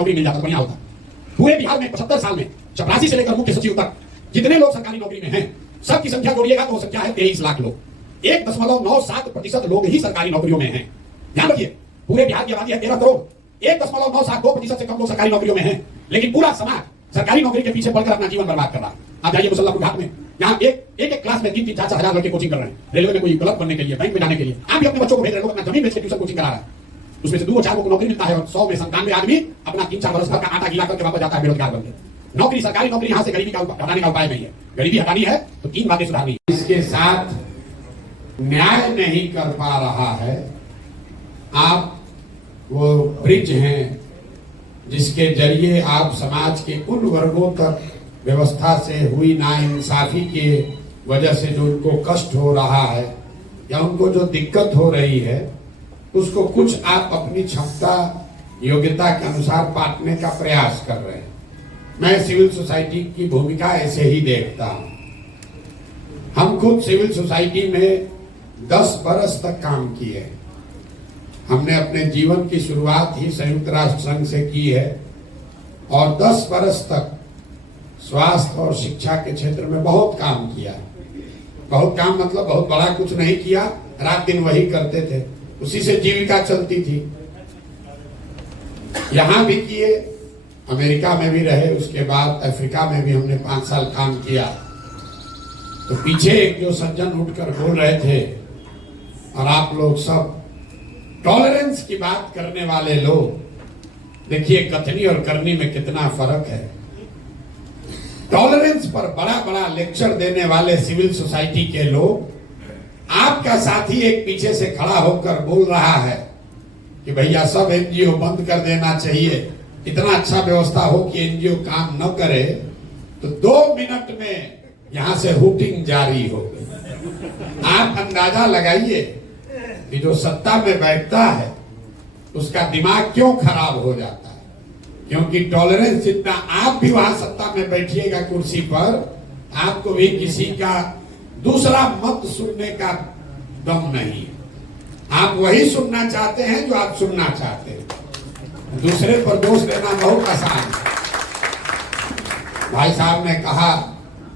नौकरी मिल जाता बढ़िया होता। पूरे बिहार में 75 साल में चपरासी से लेकर मुख्य सचिव तक जितने लोग सरकारी नौकरी में हैं, सबकी संख्या जोड़िएगा तो संख्या है 23 लाख लोग। 1.97% लोग ही सरकारी नौकरियों में हैं। ध्यान रखिए, पूरे बिहार की आबादी है 13 करोड़, 1.972% से कम लोग सरकारी नौकरियों में हैं, लेकिन पूरा समाज सरकारी नौकरी के पीछे पड़कर अपना जीवन बर्बाद कर रहा है। आप जाइए मुसल्लापुर घाट में, यहाँ एक क्लास में 3-3, 4-4 हजार लड़के कोचिंग कर रहे हैं, रेलवे में कोई क्लर्क बनने के लिए, बैंक में जाने के लिए। आप भी अपने बच्चों को भेज रहे हो, अपना जमीन बेच के ट्यूशन कोचिंग करा रहा है। उसमें से 2-4 को नौकरी मिलता है और 100 में 97 आदमी अपना 3-4 वर्ष भर का आटा गीला करके वापस जाता है बेरोजगार बनकर। नौकरी, सरकारी नौकरी यहाँ से गरीबी का हटाने का उपाय नहीं है। गरीबी हटानी है तो 3 बातें सुधारनी है। इसके साथ न्याय नहीं कर पा रहा है। आप वो ब्रिज हैं जिसके जरिए आप समाज के उन वर्गों तक व्यवस्था से हुई नाइंसाफी के वजह से जो उनको कष्ट हो रहा है या उनको जो दिक्कत हो रही है, उसको कुछ आप अपनी क्षमता योग्यता के अनुसार बांटने का प्रयास कर रहे हैं। मैं सिविल सोसाइटी की भूमिका ऐसे ही देखता हूं। हम खुद सिविल सोसाइटी में 10 बरस तक काम किए। हमने अपने जीवन की शुरुआत ही संयुक्त राष्ट्र संघ से की है और 10 बरस तक स्वास्थ्य और शिक्षा के क्षेत्र में बहुत काम किया। बहुत काम मतलब बहुत बड़ा कुछ नहीं किया, रात दिन वही करते थे, उसी से जीविका चलती थी। यहां भी किए, अमेरिका में भी रहे, उसके बाद अफ्रीका में भी हमने 5 साल काम किया। तो पीछे एक जो सज्जन उठकर बोल रहे थे और आप लोग सब टॉलरेंस की बात करने वाले लोग, देखिए कथनी और करनी में कितना फर्क है। टॉलरेंस पर बड़ा बड़ा लेक्चर देने वाले सिविल सोसाइटी के लोग, आपका साथी एक पीछे से खड़ा होकर बोल रहा है कि भैया सब एनजीओ बंद कर देना चाहिए, इतना अच्छा व्यवस्था हो कि एनजीओ काम न करे, तो 2 मिनट में यहां से हुटिंग जारी हो गई। आप अंदाजा लगाइए कि जो सत्ता में बैठता है उसका दिमाग क्यों खराब हो जाता है। क्योंकि टॉलरेंस जितना आप भी वहां सत्ता में बैठिएगा कुर्सी पर, आपको भी किसी का दूसरा मत सुनने का दम नहीं है। आप वही सुनना चाहते हैं जो आप सुनना चाहते हैं। दूसरे पर दोष देना बहुत आसान है। भाई साहब ने कहा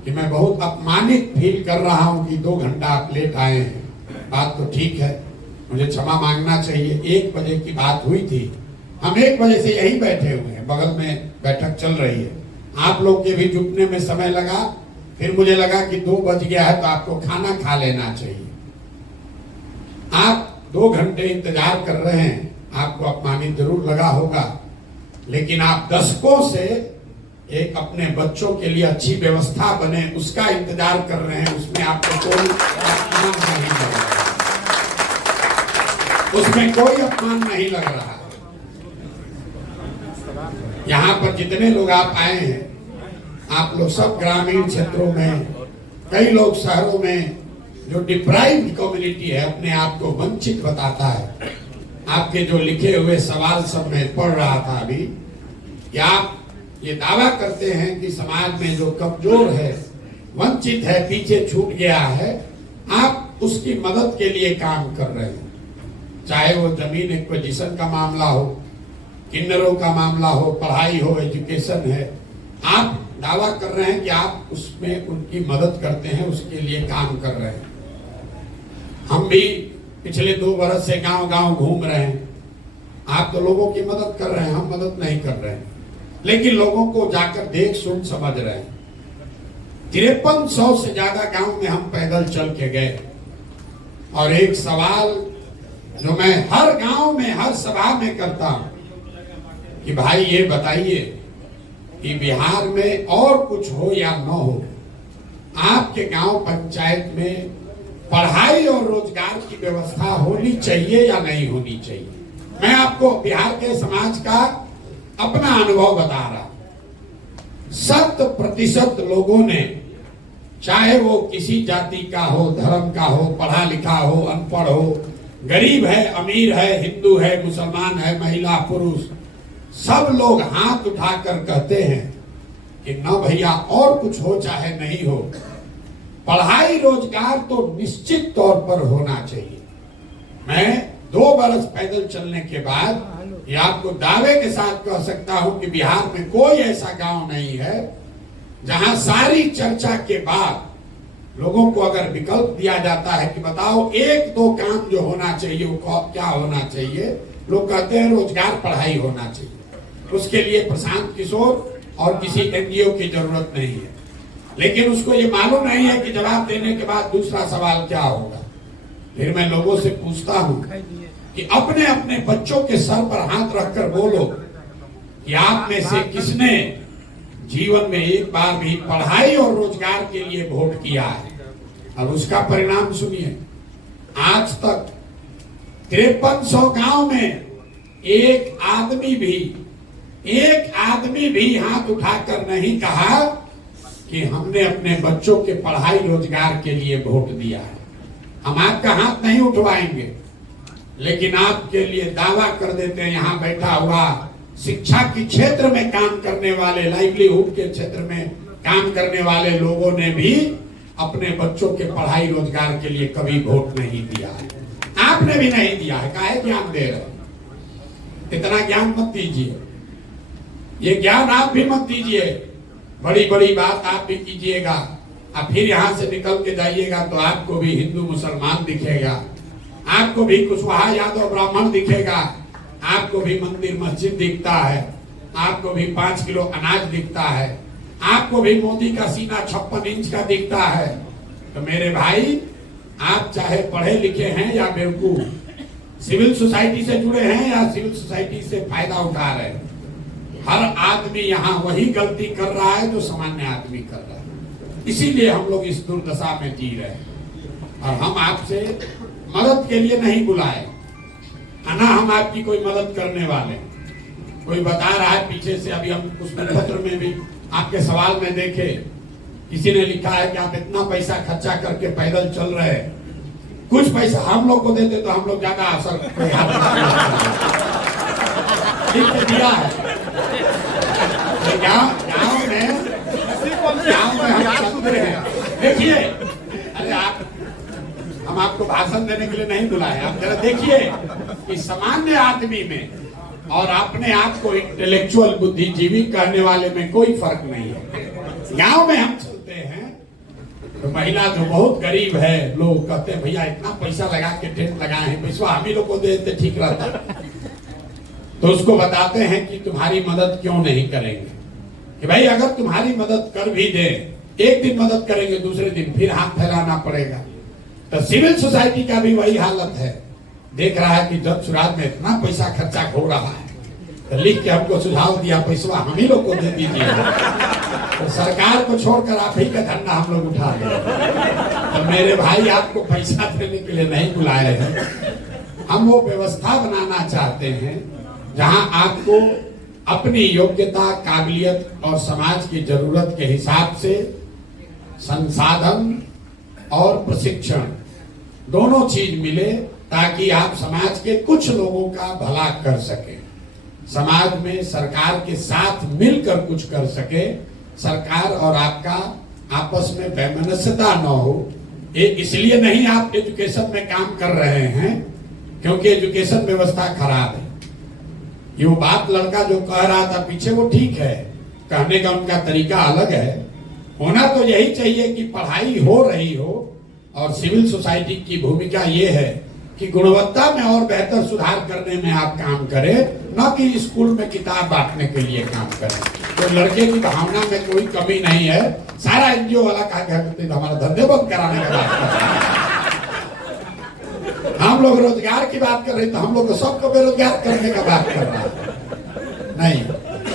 कि मैं बहुत अपमानित फील कर रहा हूं कि 2 घंटा आप लेट आए हैं। बात तो ठीक है, मुझे क्षमा मांगना चाहिए। 1 बजे की बात हुई थी, हम 1 बजे से यही बैठे हुए हैं, बगल में बैठक चल रही है। आप लोग के भी जुटने में समय लगा, फिर मुझे लगा कि 2 बज गया है तो आपको खाना खा लेना चाहिए। आप 2 घंटे इंतजार कर रहे हैं, आपको अपमानित जरूर लगा होगा, लेकिन आप दशकों से एक अपने बच्चों के लिए अच्छी व्यवस्था बने उसका इंतजार कर रहे हैं। उसमें आपको कोई अपमान नहीं लग रहा, उसमें कोई अपमान नहीं लग रहा। यहाँ पर जितने लोग आप आए हैं, आप लोग सब ग्रामीण क्षेत्रों में, कई लोग शहरों में, जो डिप्राइव्ड कम्युनिटी है, अपने आप को वंचित बताता है। आपके जो लिखे हुए सवाल सब मैं पढ़ रहा था अभी, कि आप ये दावा करते हैं कि समाज में जो कमजोर है, वंचित है, पीछे छूट गया है, आप उसकी मदद के लिए काम कर रहे हैं। चाहे वो जमीन एक्विजिशन का मामला हो, किन्नरों का मामला हो, पढ़ाई हो, एजुकेशन है, आप दावा कर रहे हैं कि आप उसमें उनकी मदद करते हैं, उसके लिए काम कर रहे हैं। हम भी पिछले 2 बरस से गांव-गांव घूम रहे हैं। आप तो लोगों की मदद कर रहे हैं, हम मदद नहीं कर रहे हैं, लेकिन लोगों को जाकर देख सुन समझ रहे हैं। 5300 से ज्यादा गांव में हम पैदल चल के गए और एक सवाल जो मैं हर गांव में, हर सभा में करता हूं कि भाई ये बताइए कि बिहार में और कुछ हो या न हो, आपके गांव पंचायत में पढ़ाई और रोजगार की व्यवस्था होनी चाहिए या नहीं होनी चाहिए। मैं आपको बिहार के समाज का अपना अनुभव बता रहा। 100% लोगों ने, चाहे वो किसी जाति का हो, धर्म का हो, पढ़ा लिखा हो, अनपढ़ हो, गरीब है, अमीर है, हिंदू है, मुसलमान है, महिला पुरुष, सब लोग हाथ उठाकर कहते हैं कि न भैया और कुछ हो चाहे नहीं हो, पढ़ाई रोजगार तो निश्चित तौर पर होना चाहिए। मैं 2 बरस पैदल चलने के बाद ये आपको दावे के साथ कह सकता हूं कि बिहार में कोई ऐसा गांव नहीं है जहां सारी चर्चा के बाद लोगों को अगर विकल्प दिया जाता है कि बताओ एक दो काम जो होना चाहिए वो क्या होना चाहिए, लोग कहते हैं रोजगार पढ़ाई होना चाहिए। उसके लिए प्रशांत किशोर और किसी एनजीओ की जरूरत नहीं है, लेकिन उसको ये मालूम नहीं है कि जवाब देने के बाद दूसरा सवाल क्या होगा। फिर मैं लोगों से पूछता हूं कि अपने अपने बच्चों के सर पर हाथ रखकर बोलो कि आप में से किसने जीवन में एक बार भी पढ़ाई और रोजगार के लिए वोट किया है। और उसका परिणाम सुनिए, आज तक 5300 गांव में एक आदमी भी हाथ उठाकर नहीं कहा कि हमने अपने बच्चों के पढ़ाई रोजगार के लिए वोट दिया है। हम आपका हाथ नहीं उठवाएंगे, लेकिन आपके लिए दावा कर देते हैं यहां बैठा हुआ शिक्षा के क्षेत्र में काम करने वाले, लाइवलीहुड के क्षेत्र में काम करने वाले लोगों ने भी अपने बच्चों के पढ़ाई रोजगार के लिए कभी वोट नहीं दिया है। आपने भी नहीं दिया है, काहे ज्ञान दे रहे? इतना ज्ञान मत दीजिए, ये ज्ञान आप भी मत दीजिए। बड़ी बड़ी बात आप भी कीजिएगा, अब फिर यहां से निकल के जाइएगा तो आपको भी हिंदू मुसलमान दिखेगा, आपको भी कुशवाहा यादव ब्राह्मण दिखेगा, आपको भी मंदिर मस्जिद दिखता है, आपको भी 5 किलो अनाज दिखता है, आपको भी मोदी का सीना 56 इंच का दिखता है। तो मेरे भाई, आप चाहे पढ़े लिखे हैं या बेवकूफ, सिविल सोसाइटी से जुड़े हैं या सिविल सोसाइटी से फायदा उठा रहे हैं, हर आदमी यहाँ वही गलती कर रहा है जो सामान्य आदमी कर रहा है। इसीलिए हम लोग इस दुर्दशा में जी रहे हैं। और हम आपसे मदद के लिए नहीं बुलाए, ना हम आपकी कोई मदद करने वाले। कोई बता रहा है पीछे से, अभी हम उस पत्र में भी आपके सवाल में देखे, किसी ने लिखा है कि आप इतना पैसा खर्चा करके पैदल चल रहे हैं, कुछ पैसा हम लोग को देते तो हम लोग ज्यादा असर दिया है। गाँव में हम चलते हैं, देखिए, अरे हम आपको भाषण देने के लिए नहीं बुलाए, आप जरा देखिए कि सामान्य आदमी में और अपने आप को इंटेलेक्चुअल बुद्धिजीवी कहने वाले में कोई फर्क नहीं है। गांव में हम चलते हैं तो महिला जो बहुत गरीब है, लोग कहते हैं भैया इतना पैसा लगा के टेंट लगाए हैं, पैसा हम ही लोग को दे देते ठीक रहता। तो उसको बताते हैं कि तुम्हारी मदद क्यों नहीं करेंगे, कि भाई अगर तुम्हारी मदद कर भी दे, एक दिन मदद करेंगे, दूसरे दिन फिर हाथ फैलाना पड़ेगा। तो सिविल सोसाइटी का भी वही हालत है। देख रहा है कि जब सुराज में इतना पैसा खर्चा हो रहा है, तो लिख के हमको सुझाव दिया पैसा हम ही लोग को दे दीजिए, तो सरकार को छोड़कर आप ही का धंधा हम लोग उठा लें। तो मेरे भाई, आपको पैसा देने के लिए नहीं बुलाए हैं, हम वो व्यवस्था बनाना चाहते हैं जहां आपको अपनी योग्यता, काबिलियत और समाज की जरूरत के हिसाब से संसाधन और प्रशिक्षण दोनों चीज मिले, ताकि आप समाज के कुछ लोगों का भला कर सके, समाज में सरकार के साथ मिलकर कुछ कर सके, सरकार और आपका आपस में वैमनस्यता न हो। इसलिए नहीं आप एजुकेशन में काम कर रहे हैं क्योंकि एजुकेशन व्यवस्था खराब है। ये वो बात लड़का जो कह रहा था पीछे, वो ठीक है, कहने का उनका तरीका अलग है। होना तो यही चाहिए कि पढ़ाई हो रही हो, और सिविल सोसाइटी की भूमिका ये है कि गुणवत्ता में और बेहतर सुधार करने में आप काम करें, न कि स्कूल में किताब बांटने के लिए काम करें। तो लड़के की भावना में कोई कमी नहीं है। सारा एनजीओ वाला कहा करते हमारा धंधे बंद कराने का बात कर रहे हैं। हम लोग रोजगार की बात कर रहे, तो हम लोग तो सबको बेरोजगार करने का बात कर रहा है। नहीं,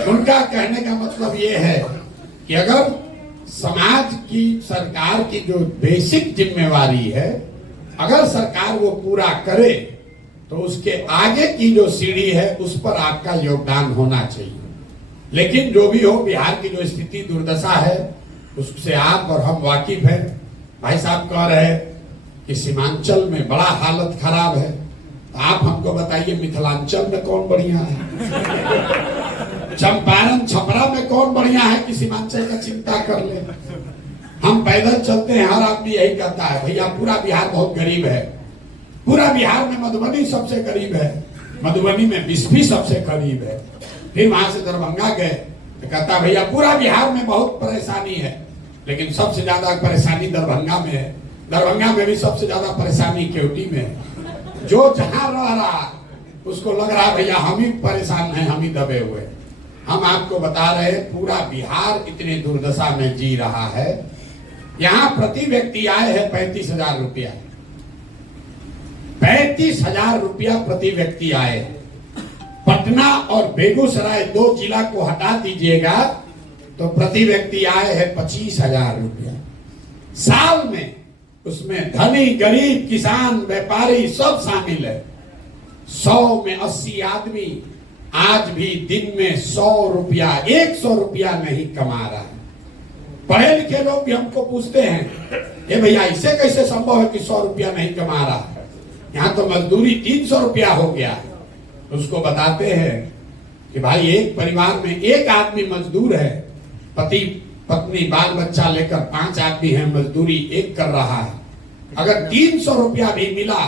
उनका कहने का मतलब ये है कि अगर समाज की, सरकार की जो बेसिक जिम्मेवारी है, अगर सरकार वो पूरा करे, तो उसके आगे की जो सीढ़ी है उस पर आपका योगदान होना चाहिए। लेकिन जो भी हो, बिहार की जो स्थिति दुर्दशा है उससे आप और हम वाकिफ हैं। भाई साहब कह रहे हैं कि सीमांचल में बड़ा हालत खराब है, तो आप हमको बताइए मिथिलांचल में कौन बढ़िया है, चंपारण छपरा में कौन बढ़िया है कि सीमांचल का चिंता कर ले। हम पैदल चलते हैं, हर आदमी यही कहता है भैया पूरा बिहार बहुत गरीब है, पूरा बिहार में मधुबनी सबसे गरीब है, मधुबनी में बिस्फी सबसे करीब है। फिर वहां से दरभंगा गए तो कहता भैया पूरा बिहार में बहुत परेशानी है, लेकिन सबसे ज्यादा परेशानी दरभंगा में है। दरभंगा में भी सबसे ज्यादा परेशानी केवटी में है। जो जहां रह रहा उसको लग रहा भैया हम ही परेशान हैं, हम ही दबे हुए। हम आपको बता रहे पूरा बिहार इतनी दुर्दशा में जी रहा है। यहाँ प्रति व्यक्ति आय है 35,000 रुपया। 35,000 रुपया प्रति व्यक्ति आए। पटना और बेगूसराय 2 जिला को हटा दीजिएगा तो प्रति व्यक्ति आय है 25,000 रुपया साल में। उसमें धनी गरीब किसान व्यापारी सब शामिल है। 100 में 80 आदमी आज भी दिन में 100 रुपया 100 रुपया नहीं कमा रहा है। पढ़े लिखे लोग भी हमको पूछते हैं ये भैया इसे कैसे संभव है कि 100 रुपया नहीं कमा रहा है, यहाँ तो मजदूरी 300 रुपया हो गया। उसको बताते हैं कि भाई एक परिवार में एक आदमी मजदूर है, पति पत्नी बाल बच्चा लेकर 5 आदमी है, मजदूरी एक कर रहा है। अगर 300 रुपया भी मिला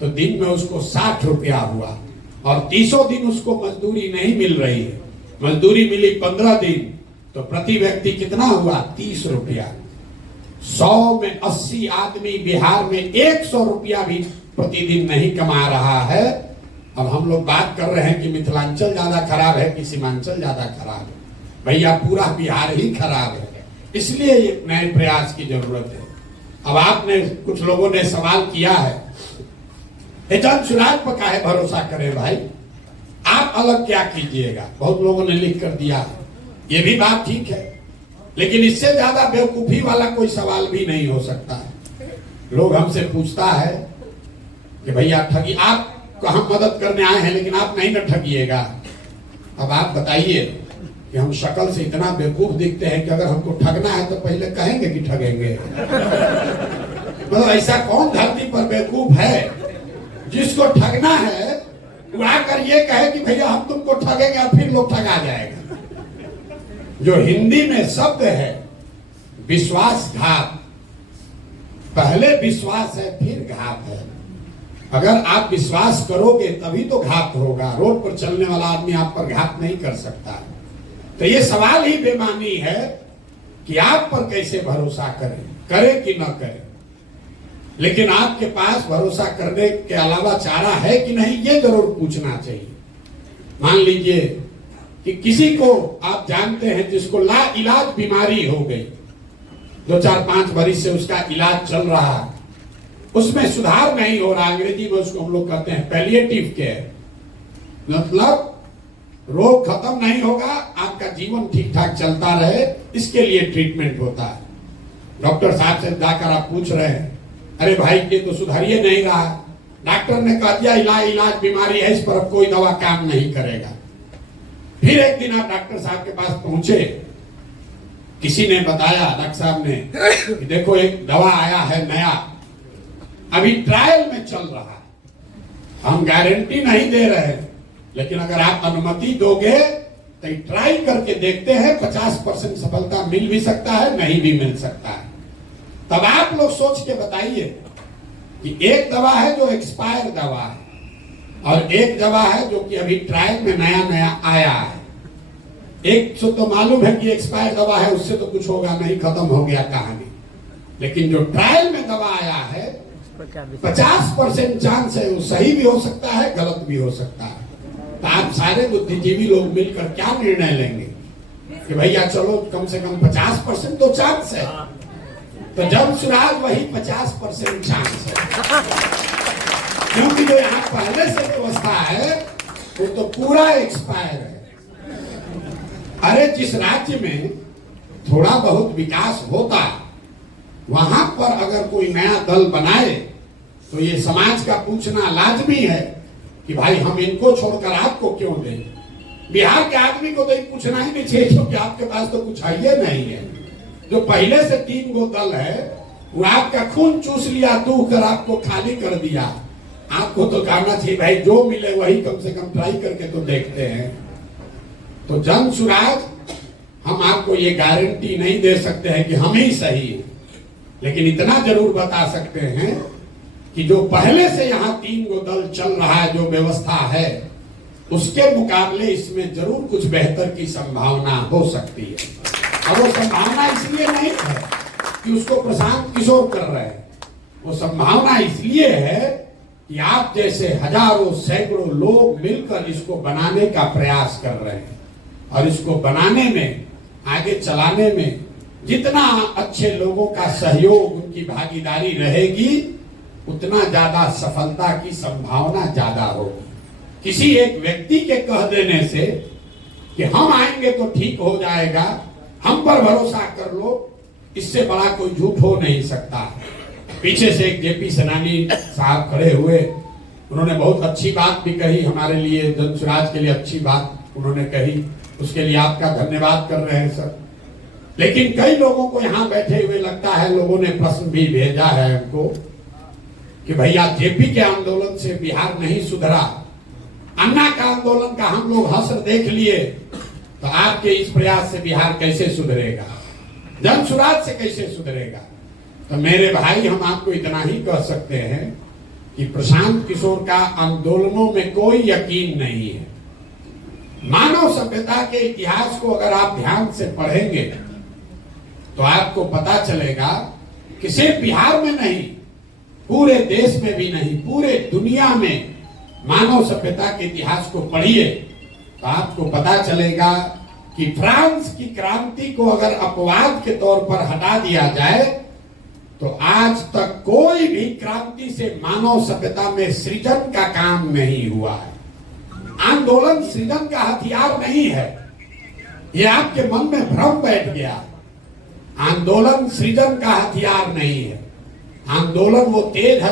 तो दिन में उसको 60 रुपया हुआ, और 30 दिन उसको मजदूरी नहीं मिल रही है, मजदूरी मिली 15 दिन, तो प्रति व्यक्ति कितना हुआ 30 रुपया। 100 में 80 आदमी बिहार में 100 रुपया भी प्रतिदिन नहीं कमा रहा है। अब हम लोग बात कर रहे हैं कि मिथिलांचल ज्यादा खराब है कि सीमांचल ज्यादा खराब है। भैया पूरा बिहार ही खराब है, इसलिए एक नए प्रयास की जरूरत है। अब आपने कुछ लोगों ने सवाल किया है जन सुराज पर काहे भरोसा करें भाई, आप अलग क्या कीजिएगा। बहुत लोगों ने लिख कर दिया, ये भी बात ठीक है, लेकिन इससे ज्यादा बेवकूफी वाला कोई सवाल भी नहीं हो सकता है। लोग हमसे पूछता है कि भैया ठगी, आपको हम मदद करने आए हैं लेकिन आप नहीं न ठगिएगा। अब आप बताइए कि हम शक्ल से इतना बेवकूफ दिखते हैं कि अगर हमको ठगना है तो पहले कहेंगे कि ठगेंगे। मतलब ऐसा कौन धरती पर बेवकूफ है जिसको ठगना है वो आकर ये कहे कि भैया हम तुमको ठगेंगे और फिर लोग ठगा जाएगा। जो हिंदी में शब्द है विश्वासघात, पहले विश्वास है फिर घात है। अगर आप विश्वास करोगे तभी तो घात होगा। रोड पर चलने वाला आदमी आप पर घात नहीं कर सकता है। तो ये सवाल ही बेमानी है कि आप पर कैसे भरोसा करें, करें कि न करें। लेकिन आपके पास भरोसा करने के अलावा चारा है कि नहीं, ये जरूर पूछना चाहिए। मान लीजिए कि किसी को आप जानते हैं जिसको ला इलाज बीमारी हो गई, 2-4-5 बरिस से उसका इलाज चल रहा है, उसमें सुधार नहीं हो रहा। अंग्रेजी में उसको हम लोग कहते हैं पैलिएटिव केयर, मतलब रोग खत्म नहीं होगा, आपका जीवन ठीक ठाक चलता रहे, इसके लिए ट्रीटमेंट होता है। डॉक्टर साहब से जाकर आप पूछ रहे हैं अरे भाई ये तो सुधरिए नहीं रहा, डॉक्टर ने कह दिया इलाज बीमारी है, इस पर अब कोई दवा काम नहीं करेगा। फिर एक दिन आप डॉक्टर साहब के पास पहुंचे, किसी ने बताया डॉक्टर साहब ने कि देखो एक दवा आया है नया, अभी ट्रायल में चल रहा है, हम गारंटी नहीं दे रहे, लेकिन अगर आप अनुमति दोगे तो ट्राई करके देखते हैं, 50% सफलता मिल भी सकता है, नहीं भी मिल सकता है। तब आप लोग सोच के बताइए कि एक दवा है जो एक्सपायर दवा है और एक दवा है जो कि अभी ट्रायल में नया नया आया है। एक तो मालूम है कि एक्सपायर दवा है, उससे तो कुछ होगा नहीं, खत्म हो गया कहानी। लेकिन जो ट्रायल में दवा आया है 50% चांस है वो सही भी हो सकता है, गलत भी हो सकता है। तो आप सारे बुद्धिजीवी लोग मिलकर क्या निर्णय लेंगे कि भैया चलो कम से कम 50% तो चांस है, तो जब सुराज वही 50% चांस है, क्योंकि जो यहाँ पहले से व्यवस्था है वो तो पूरा एक्सपायर है। अरे जिस राज्य में थोड़ा बहुत विकास होता वहां पर अगर कोई नया दल बनाए तो ये समाज का पूछना लाजमी है कि भाई हम इनको छोड़कर आपको क्यों दें। बिहार के आदमी को तो पूछना ही नहीं चाहिए क्योंकि आपके पास तो कुछ है ही नहीं है। जो पहले से 3 गो दल है वो आपका खून चूस लिया, दूह कर आपको खाली कर दिया। आपको तो कहना चाहिए भाई जो मिले वही कम से कम ट्राई करके तो देखते हैं। तो जन सुराज हम आपको ये गारंटी नहीं दे सकते हैं कि हम ही सही हैं, लेकिन इतना जरूर बता सकते हैं कि जो पहले से यहां 3 गो दल चल रहा है, जो व्यवस्था है, उसके मुकाबले इसमें जरूर कुछ बेहतर की संभावना हो सकती है। और वो संभावना इसलिए नहीं है कि उसको प्रशांत किशोर कर रहे हैं, वो संभावना इसलिए है कि आप जैसे हजारों सैकड़ों लोग मिलकर इसको बनाने का प्रयास कर रहे हैं। और इसको बनाने में, आगे चलाने में जितना अच्छे लोगों का सहयोग, उनकी भागीदारी रहेगी, उतना ज्यादा सफलता की संभावना ज्यादा होगी। किसी एक व्यक्ति के कह देने से कि हम आएंगे तो ठीक हो जाएगा, हम पर भरोसा कर लो, इससे बड़ा कोई झूठ हो नहीं सकता। पीछे से एक जेपी सेनानी साहब खड़े हुए, उन्होंने बहुत अच्छी बात भी कही हमारे लिए, जनसुराज के लिए अच्छी बात उन्होंने कही, उसके लिए आपका धन्यवाद कर रहे हैं सर। लेकिन कई लोगों को यहाँ बैठे हुए लगता है, लोगों ने प्रश्न भी भेजा है हमको कि भैया जेपी के आंदोलन से बिहार नहीं सुधरा, अन्ना का आंदोलन का हम लोग हसर देख लिए, तो आपके इस प्रयास से बिहार कैसे सुधरेगा, जनसुराज से कैसे सुधरेगा। तो मेरे भाई, हम आपको इतना ही कह सकते हैं कि प्रशांत किशोर का आंदोलनों में कोई यकीन नहीं है। मानव सभ्यता के इतिहास को अगर आप ध्यान से पढ़ेंगे तो आपको पता चलेगा कि सिर्फ बिहार में नहीं, पूरे देश में भी नहीं, पूरे दुनिया में मानव सभ्यता के इतिहास को पढ़िए तो आपको पता चलेगा कि फ्रांस की क्रांति को अगर अपवाद के तौर पर हटा दिया जाए तो आज तक कोई भी क्रांति से मानव सभ्यता में सृजन का काम नहीं हुआ है। आंदोलन सृजन का हथियार नहीं है, ये आपके मन में भ्रम बैठ गया। आंदोलन सृजन का हथियार नहीं है। आंदोलन वो तेज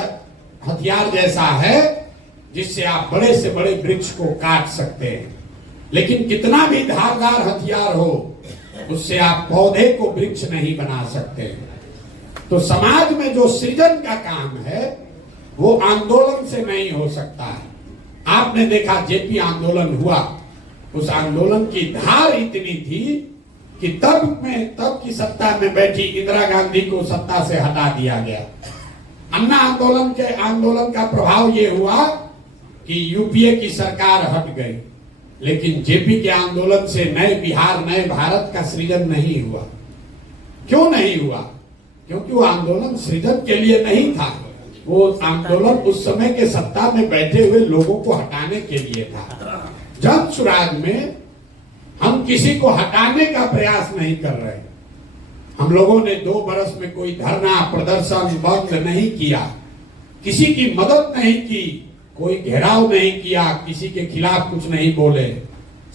हथियार जैसा है जिससे आप बड़े से बड़े वृक्ष को काट सकते हैं, लेकिन कितना भी धारदार हथियार हो, उससे आप पौधे को वृक्ष नहीं बना सकते। तो समाज में जो सृजन का काम है वो आंदोलन से नहीं हो सकता है। आपने देखा जेपी आंदोलन हुआ, उस आंदोलन की धार इतनी थी कि तब की सत्ता में बैठी इंदिरा गांधी को सत्ता से हटा दिया गया। अन्ना आंदोलन का प्रभाव ये हुआ कि यूपीए की सरकार हट गई, लेकिन जेपी के आंदोलन से नए बिहार, नए भारत का सृजन नहीं हुआ। क्यों नहीं हुआ? क्योंकि वो आंदोलन सृजन के लिए नहीं था, वो आंदोलन उस समय के सत्ता में बैठे हुए लोगों को हटाने के लिए था। जनसुराज में हम किसी को हटाने का प्रयास नहीं कर रहे। हम लोगों ने 2 बरस में कोई धरना, प्रदर्शन, बंद नहीं किया, किसी की मदद नहीं की, कोई घेराव नहीं किया, किसी के खिलाफ कुछ नहीं बोले।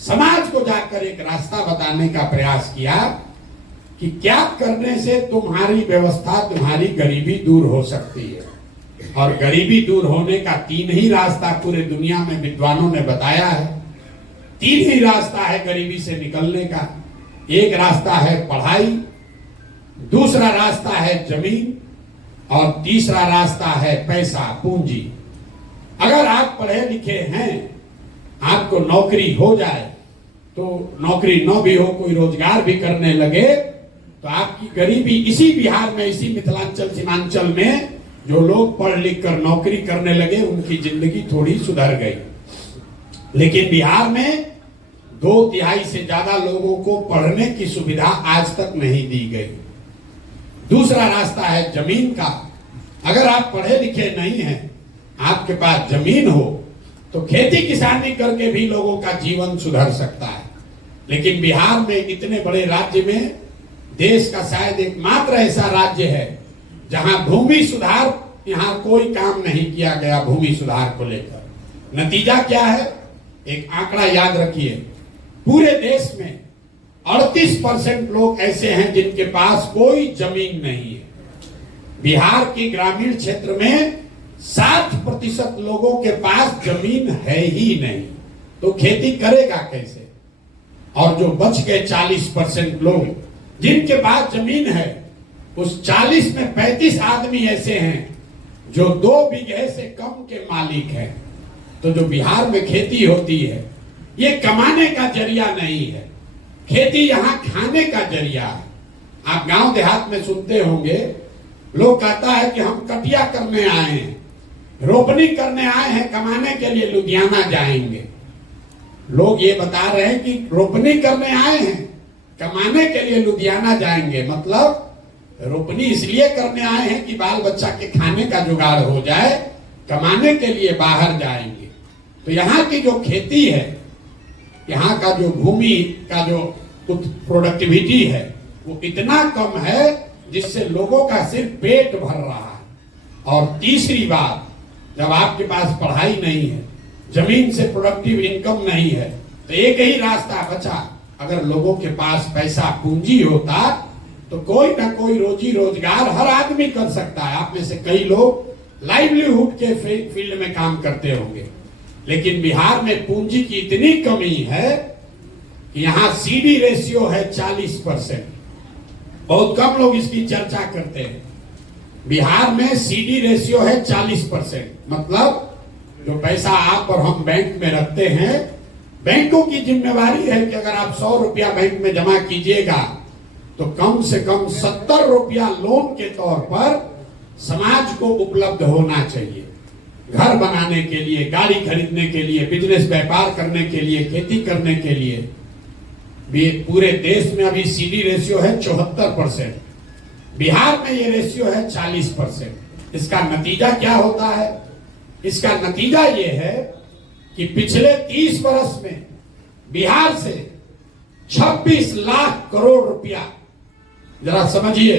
समाज को जाकर एक रास्ता बताने का प्रयास किया कि क्या करने से तुम्हारी व्यवस्था, तुम्हारी गरीबी दूर हो सकती है। और गरीबी दूर होने का 3 ही रास्ता पूरे दुनिया में विद्वानों ने बताया है। 3 ही रास्ता है गरीबी से निकलने का। एक रास्ता है पढ़ाई, दूसरा रास्ता है जमीन, और तीसरा रास्ता है पैसा, पूंजी। अगर आप पढ़े लिखे हैं, आपको नौकरी हो जाए, तो नौकरी न भी हो, कोई रोजगार भी करने लगे, तो आपकी गरीबी इसी बिहार में, इसी मिथिलांचल सीमांचल में जो लोग पढ़ लिख कर नौकरी करने लगे, उनकी जिंदगी थोड़ी सुधर गई। लेकिन बिहार में 2/3 से ज्यादा लोगों को पढ़ने की सुविधा आज तक नहीं दी गई। दूसरा रास्ता है जमीन का। अगर आप पढ़े लिखे नहीं हैं, आपके पास जमीन हो, तो खेती किसानी करके भी लोगों का जीवन सुधर सकता है। लेकिन बिहार में, इतने बड़े राज्य में, देश का शायद एकमात्र ऐसा राज्य है जहां भूमि सुधार, यहां कोई काम नहीं किया गया भूमि सुधार को लेकर। नतीजा क्या है? एक आंकड़ा याद रखिए, पूरे देश में 38% लोग ऐसे हैं जिनके पास कोई जमीन नहीं है। बिहार के ग्रामीण क्षेत्र में 60% लोगों के पास जमीन है ही नहीं, तो खेती करेगा कैसे? और जो बच गए 40% लोग जिनके पास जमीन है, उस 40 में 35 आदमी ऐसे हैं जो 2 बीघे से कम के मालिक हैं। तो जो बिहार में खेती होती है, ये कमाने का जरिया नहीं है, खेती यहाँ खाने का जरिया है। आप गांव देहात में सुनते होंगे, लोग कहता है कि हम कटिया करने आए हैं, रोपनी करने आए हैं कमाने के लिए लुधियाना जाएंगे। लोग ये बता रहे हैं कि रोपनी करने आए हैं कमाने के लिए लुधियाना जाएंगे, मतलब रोपनी इसलिए करने आए हैं कि बाल बच्चा के खाने का जुगाड़ हो जाए, कमाने के लिए बाहर जाएंगे। तो यहाँ की जो खेती है, यहाँ का जो भूमि का जो प्रोडक्टिविटी है वो इतना कम है जिससे लोगों का सिर्फ पेट भर रहा है। और तीसरी बात, जब आपके पास पढ़ाई नहीं है, जमीन से प्रोडक्टिव इनकम नहीं है, तो एक ही रास्ता बचा, अगर लोगों के पास पैसा पूंजी होता तो कोई ना कोई रोजी रोजगार हर आदमी कर सकता है। आप में से कई लोग लाइवलीहुड के फील्ड में काम करते होंगे, लेकिन बिहार में पूंजी की इतनी कमी है कि यहाँ सीडी रेशियो है 40%। बहुत कम लोग इसकी चर्चा करते हैं। बिहार में सीडी रेशियो है 40%, मतलब जो पैसा आप और हम बैंक में रखते हैं, बैंकों की जिम्मेवारी है कि अगर आप 100 रुपया बैंक में जमा कीजिएगा तो कम से कम 70 रुपया लोन के तौर पर समाज को उपलब्ध होना चाहिए। घर बनाने के लिए, गाड़ी खरीदने के लिए, बिजनेस व्यापार करने के लिए, खेती करने के लिए। भी पूरे देश में अभी सीडी रेशियो है 74%, बिहार में ये रेशियो है 40%। इसका नतीजा क्या होता है? इसका नतीजा ये है कि पिछले 30 वर्ष में बिहार से 26 लाख करोड़ रुपया, जरा समझिए,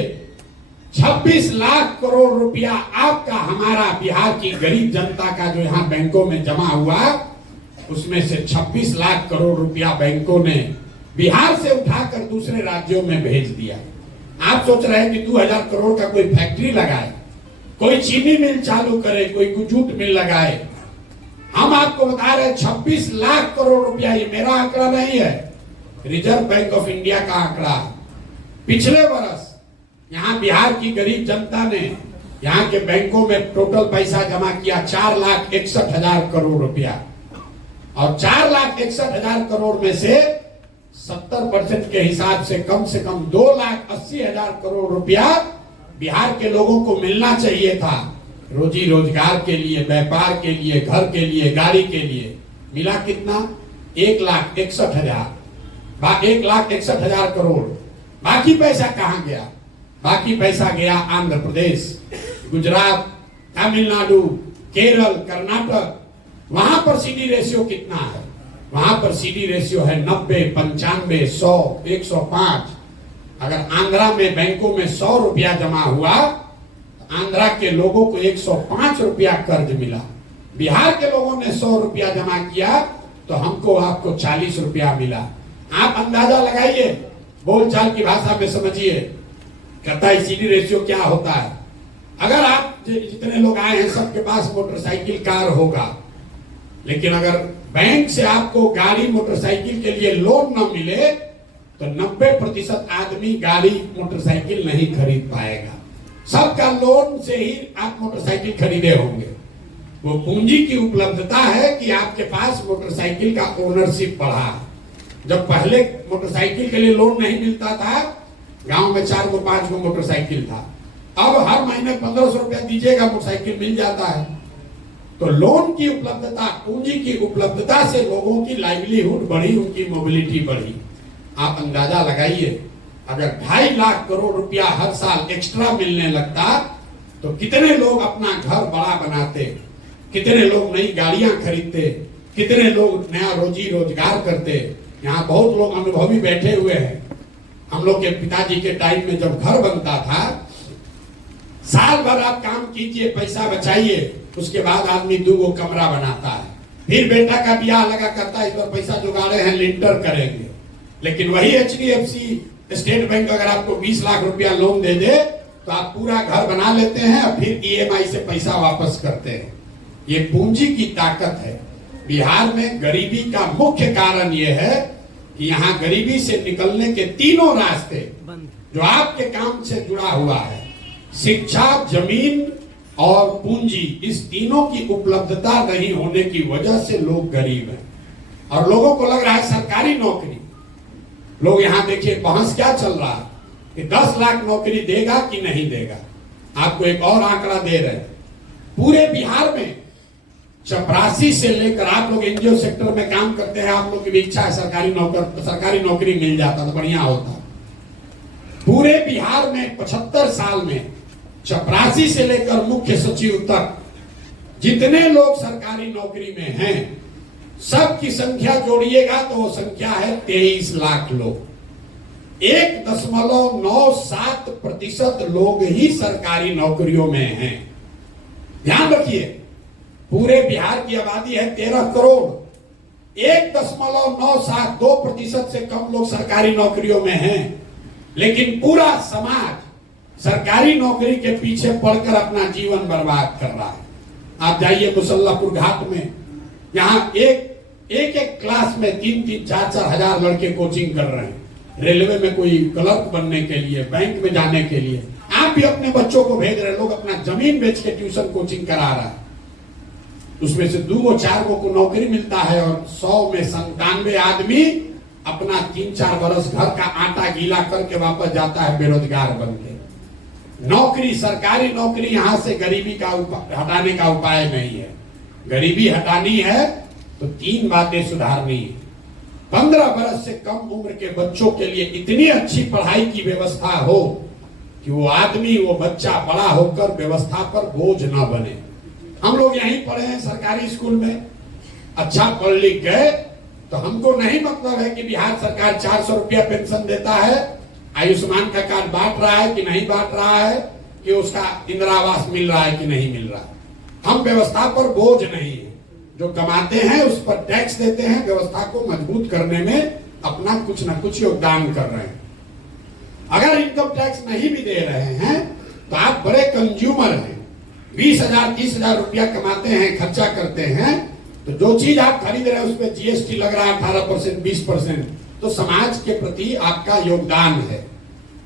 26 लाख करोड़ रुपया आपका, हमारा, बिहार की गरीब जनता का जो यहाँ बैंकों में जमा हुआ, उसमें से 26 लाख करोड़ रुपया बैंकों ने बिहार से उठाकर दूसरे राज्यों में भेज दिया। आप सोच रहे हैं कि 2000 करोड़ का कोई फैक्ट्री लगाए, कोई चीनी मिल चालू करे, कोई जूट मिल लगाए। हम आपको बता रहे हैं 26 लाख करोड़ रुपया, ये मेरा आंकड़ा नहीं है, रिजर्व बैंक ऑफ इंडिया का आंकड़ा। पिछले वर्ष यहाँ बिहार की गरीब जनता ने यहाँ के बैंकों में टोटल पैसा जमा किया 4,61,000 करोड़ रुपया, और 4,61,000 करोड़ में से 70% के हिसाब से कम 2,80,000 करोड़ रुपया बिहार के लोगों को मिलना चाहिए था, रोजी रोजगार के लिए, व्यापार के लिए, घर के लिए, गाड़ी के लिए। मिला कितना? 1,61,000, 1,61,000 करोड़। बाकी पैसा कहां गया? बाकी पैसा गया आंध्र प्रदेश, गुजरात, तमिलनाडु, केरल, कर्नाटक। वहां पर सीडी रेशियो कितना है? वहां पर सीडी रेशियो है 90, 95, 100, 105। अगर आंध्रा में बैंकों में 100 रुपया जमा हुआ, आंध्रा के लोगों को 105 रुपया कर्ज मिला। बिहार के लोगों ने 100 रुपया जमा किया तो हमको, आपको 40 रुपया मिला। आप अंदाजा लगाइए, बोलचाल की भाषा में समझिए, कहता है सीडी रेशियो क्या होता है। अगर आप जितने लोग आए हैं सबके पास मोटरसाइकिल, कार होगा, लेकिन अगर बैंक से आपको गाड़ी, मोटरसाइकिल के लिए लोन न मिले तो 90% आदमी गाड़ी, मोटरसाइकिल नहीं खरीद पाएगा। सबका लोन से ही आप मोटरसाइकिल खरीदे होंगे। वो पूंजी की उपलब्धता है कि आपके पास मोटरसाइकिल का ओनरशिप बढ़ा। जब पहले मोटरसाइकिल के लिए लोन नहीं मिलता था, गांव में 4 गो 5 गो मोटरसाइकिल था, अब हर महीने 1500 रुपया दीजिएगा, मोटरसाइकिल मिल जाता है। तो लोन की उपलब्धता, पूंजी की उपलब्धता से लोगों की लाइवलीहुड बढ़ी, उनकी मोबिलिटी बढ़ी। आप अंदाजा लगाइए, अगर 2.5 लाख करोड़ रुपया हर साल एक्स्ट्रा मिलने लगता तो कितने लोग अपना घर बड़ा बनाते, कितने लोग नई गाड़ियां खरीदते, कितने लोग नया रोजी रोजगार करते। यहाँ बहुत लोग अनुभवी बैठे हुए हैं। हम लोग के पिताजी के टाइम में जब घर बनता था, साल भर आप काम कीजिए, पैसा बचाइए, उसके बाद आदमी 2 गो कमरा बनाता है। फिर बेटा का ब्याह लगा करता है, इस पर पैसा जुगाड़े हैं, लिंटर करेंगे। लेकिन वही HDFC, स्टेट बैंक अगर आपको 20 लाख रुपया लोन दे दे तो आप पूरा घर बना लेते हैं और फिर EMI से पैसा वापस करते हैं। ये पूंजी की ताकत है। बिहार में गरीबी का मुख्य कारण यह है कि यहाँ गरीबी से निकलने के तीनों रास्ते जो आपके काम से जुड़ा हुआ है, शिक्षा, जमीन और पूंजी, इस तीनों की उपलब्धता नहीं होने की वजह से लोग गरीब हैं। और लोगों को लग रहा है सरकारी नौकरी, लोग यहाँ देखिए बहस क्या चल रहा है कि 10 लाख नौकरी देगा कि नहीं देगा। आपको एक और आंकड़ा दे रहे हैं, पूरे बिहार में चपरासी से लेकर, आप लोग एनजीओ सेक्टर में काम करते हैं, आप लोग की भी इच्छा है सरकारी नौकरी मिल जाता तो बढ़िया होता। पूरे बिहार में 75 साल में चपरासी से लेकर मुख्य सचिव तक जितने लोग सरकारी नौकरी में हैं, सबकी संख्या जोड़िएगा तो वो संख्या है 23 लाख लोग। 1.97% लोग ही सरकारी नौकरियों में हैं। ध्यान रखिए, पूरे बिहार की आबादी है 13 करोड़। 1.972% से कम लोग सरकारी नौकरियों में हैं, लेकिन पूरा समाज सरकारी नौकरी के पीछे पड़कर अपना जीवन बर्बाद कर रहा है। आप जाइए मुसल्लापुर घाट में, यहां एक क्लास में 3-4 हजार लड़के कोचिंग कर रहे हैं, रेलवे में कोई क्लर्क बनने के लिए, बैंक में जाने के लिए। आप भी अपने बच्चों को भेज रहे, लोग अपना जमीन बेच के ट्यूशन कोचिंग करा रहा है। उसमें से 2-4 को नौकरी मिलता है और 100 में 97 आदमी अपना 3-4 बरस घर का आटा गीला करके वापस जाता है बेरोजगार बन के। नौकरी, सरकारी नौकरी यहां से गरीबी का हटाने का उपाय नहीं है। गरीबी हटानी है तो 3 बातें सुधारनी है। 15 बरस से कम उम्र के बच्चों के लिए इतनी अच्छी पढ़ाई की व्यवस्था हो कि वो आदमी, वो बच्चा बड़ा होकर व्यवस्था पर बोझ न बने। हम लोग यहीं पढ़े हैं सरकारी स्कूल में, अच्छा पढ़ लिख गए, तो हमको नहीं मतलब है कि बिहार सरकार 400 रुपया पेंशन देता है, आयुष्मान का कार्ड बांट रहा है कि नहीं बांट रहा है, कि उसका इंदिरा आवास मिल रहा है कि नहीं मिल रहा है। हम व्यवस्था पर बोझ नहीं है, जो कमाते हैं उस पर टैक्स देते हैं, व्यवस्था को मजबूत करने में अपना कुछ न कुछ योगदान कर रहे हैं। अगर इनकम टैक्स नहीं भी दे रहे हैं तो आप बड़े कंज्यूमर हैं, 20,000-30,000 रुपया कमाते हैं, खर्चा करते हैं, तो जो चीज आप खरीद रहे हैं उस पर जीएसटी लग रहा है 18%, 20%, तो समाज के प्रति आपका योगदान है।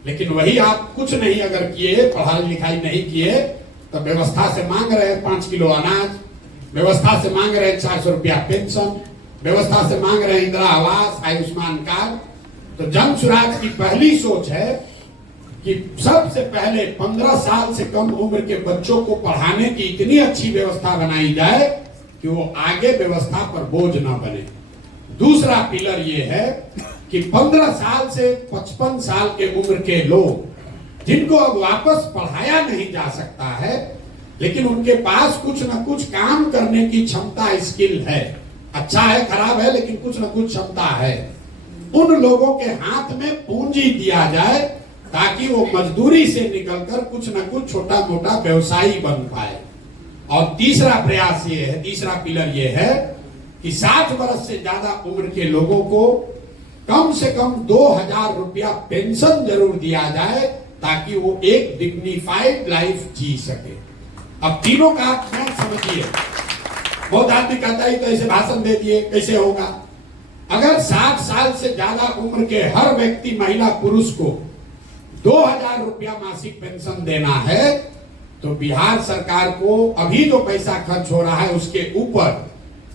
लेकिन वही आप कुछ नहीं अगर किए, पढ़ाई लिखाई नहीं किए, तो व्यवस्था से मांग रहे हैं 5 किलो अनाज, व्यवस्था से मांग रहे हैं 400 रुपया पेंशन, व्यवस्था से मांग रहे हैं इंदिरा आवास, आयुष्मान कार्ड। तो जन सुराज की पहली सोच है कि सबसे पहले 15 साल से कम उम्र के बच्चों को पढ़ाने की इतनी अच्छी व्यवस्था बनाई जाए कि वो आगे व्यवस्था पर बोझ ना बने। दूसरा पिलर ये है कि 15 साल से 55 साल के उम्र के लोग जिनको अब वापस पढ़ाया नहीं जा सकता है, लेकिन उनके पास कुछ ना कुछ काम करने की क्षमता, स्किल है, अच्छा है खराब है लेकिन कुछ ना कुछ क्षमता है, उन लोगों के हाथ में पूंजी दिया जाए ताकि वो मजदूरी से निकलकर कुछ ना कुछ छोटा मोटा व्यवसायी बन पाए। और तीसरा प्रयास ये है, तीसरा पिलर ये है कि 60 वर्ष से ज्यादा उम्र के लोगों को कम से कम 2,000 रुपया पेंशन जरूर दिया जाए ताकि वो एक डिग्निफाइड लाइफ जी सके। अब तीनों का मैं समझिए, बहुत आदमी कहता है तो ऐसे भाषण दे दिए कैसे होगा। अगर 60 साल से ज्यादा उम्र के हर व्यक्ति, महिला पुरुष को 2,000 रुपया मासिक पेंशन देना है तो बिहार सरकार को अभी जो पैसा खर्च हो रहा है उसके ऊपर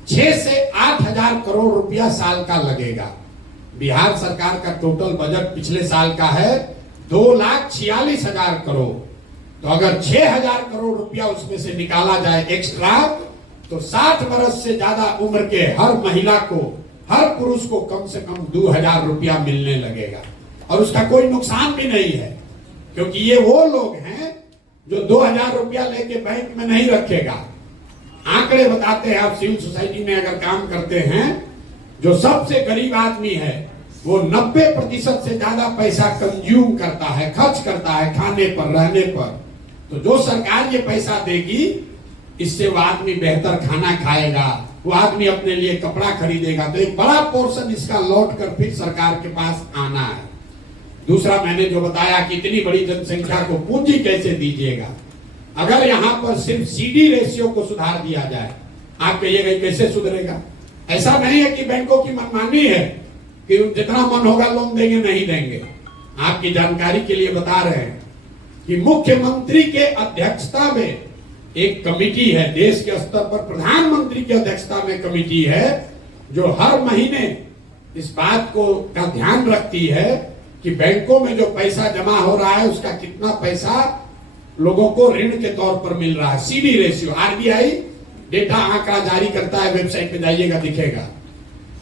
6 से 8,000 करोड़ रुपया साल का लगेगा। बिहार सरकार का टोटल बजट पिछले साल का है 2,46,000 करोड़। तो अगर 6,000 करोड़ रुपया उसमें से निकाला जाए एक्स्ट्रा, तो 60 वर्ष से ज्यादा उम्र के हर महिला को, हर पुरुष को कम से कम 2,000 रुपया मिलने लगेगा। और उसका कोई नुकसान भी नहीं है, क्योंकि ये वो लोग हैं जो 2,000 रुपया लेके बैंक में नहीं रखेगा। आंकड़े बताते हैं, आप सिविल सोसाइटी में अगर काम करते हैं, जो सबसे गरीब आदमी है वो 90% से ज्यादा पैसा कंज्यूम करता है, खर्च करता है खाने पर, रहने पर। तो जो सरकार ये पैसा देगी, इससे वो आदमी बेहतर खाना खाएगा, वो आदमी अपने लिए कपड़ा खरीदेगा, तो एक बड़ा पोर्शन इसका लौट कर फिर सरकार के पास आना है। दूसरा, मैंने जो बताया कि इतनी बड़ी जनसंख्या को पूंजी कैसे दीजिएगा। अगर यहां पर सिर्फ सीडी रेशियो को सुधार दिया जाए, आप कहिएगा कैसे सुधरेगा। ऐसा नहीं है कि बैंकों की मनमानी है कि जितना मन होगा लोन देंगे, नहीं देंगे। आपकी जानकारी के लिए बता रहे हैं कि मुख्यमंत्री के अध्यक्षता में एक कमेटी है, देश के स्तर पर प्रधानमंत्री की अध्यक्षता में कमेटी है, जो हर महीने इस बात को का ध्यान रखती है कि बैंकों में जो पैसा जमा हो रहा है उसका कितना पैसा लोगों को ऋण के तौर पर मिल रहा है। सीडी रेशियो, आरबीआई डेटा आंकड़ा जारी करता है, वेबसाइट पे जाइएगा दिखेगा।